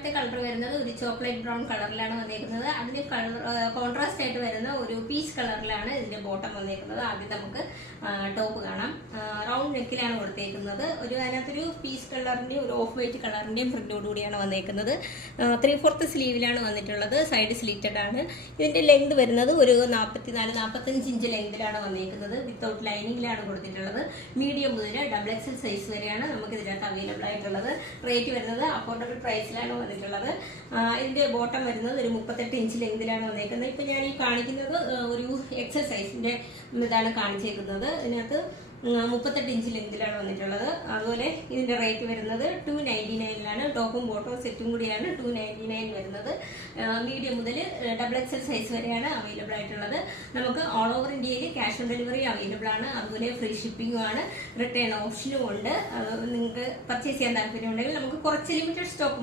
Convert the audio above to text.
രണ്ടാമത്തെ കളർ വരുന്നത് ഒരു ചോക്ലേറ്റ് ബ്രൗൺ കളറിലാണ് വന്നേക്കുന്നത്. അതിന് കോൺട്രാസ്റ്റ് ആയിട്ട് വരുന്ന ഒരു പീച്ച് കളറിലാണ് ഇതിന്റെ ബോട്ടം വന്നേക്കുന്നത്. ആദ്യം നമുക്ക് ടോപ്പ് കാണാം. റൗണ്ട് നെക്കിലാണ് കൊടുത്തേക്കുന്നത്. അതിനകത്തൊരു പീച്ച് കളറിന്റെയും ഒരു ഓഫ് വൈറ്റ് കളറിന്റെയും പ്രിന്റോടുകൂടിയാണ് വന്നേക്കുന്നത്. 3/4 സ്ലീവിലാണ് വന്നിട്ടുള്ളത്. സൈഡ് സ്ലിറ്റഡ് ആണ്. ഇതിന്റെ ലെങ്ത് വരുന്നത് ഒരു 44-45 ഇഞ്ച് ലെങ്തിലാണ് വന്നേക്കുന്നത്. വിത്തൗട്ട് ലൈനിങ്ങിലാണ് കൊടുത്തിട്ടുള്ളത്. മീഡിയം മുതൽ XXL സൈസ് വരെയാണ് നമുക്ക് ഇതിനകത്ത് അവൈലബിൾ ആയിട്ടുള്ളത്. റേറ്റ് വരുന്നത് അഫോർഡബിൾ പ്രൈസിലാണ് വന്നിട്ടുള്ളത്. ഇതിന്റെ ബോട്ടം വരുന്നത് ഒരു 38 ഇഞ്ച് ലെങ്തിലാണ് വന്നേക്കുന്നത്. ഇപ്പൊ ഞാൻ ഈ കാണിക്കുന്നത് ഒരു XL സൈസിന്റെ ഇതാണ് കാണിച്ചേക്കുന്നത്. ഇതിനകത്ത് 38 ഇഞ്ച് ലെങ്തിലാണ് വന്നിട്ടുള്ളത്. അതുപോലെ ഇതിന്റെ റേറ്റ് വരുന്നത് 299 ടോപ്പും ബോട്ടവും സെറ്റും കൂടിയാണ് 299 വരുന്നത്. മീഡിയം മുതൽ XXL സൈസ് വരെയാണ് അവൈലബിൾ ആയിട്ടുള്ളത്. നമുക്ക് ഓൾ ഓവർ ഇന്ത്യയിൽ ക്യാഷ് ഓൺ ഡെലിവറി അവൈലബിൾ ആണ്. അതുപോലെ ഫ്രീ ഷിപ്പിംഗും ആണ്. റിട്ടേൺ ഓപ്ഷനും ഉണ്ട്. നിങ്ങൾക്ക് പർച്ചേസ് ചെയ്യാൻ താല്പര്യമുണ്ടെങ്കിൽ നമുക്ക് കുറച്ച് ലിമിറ്റഡ് സ്റ്റോക്ക്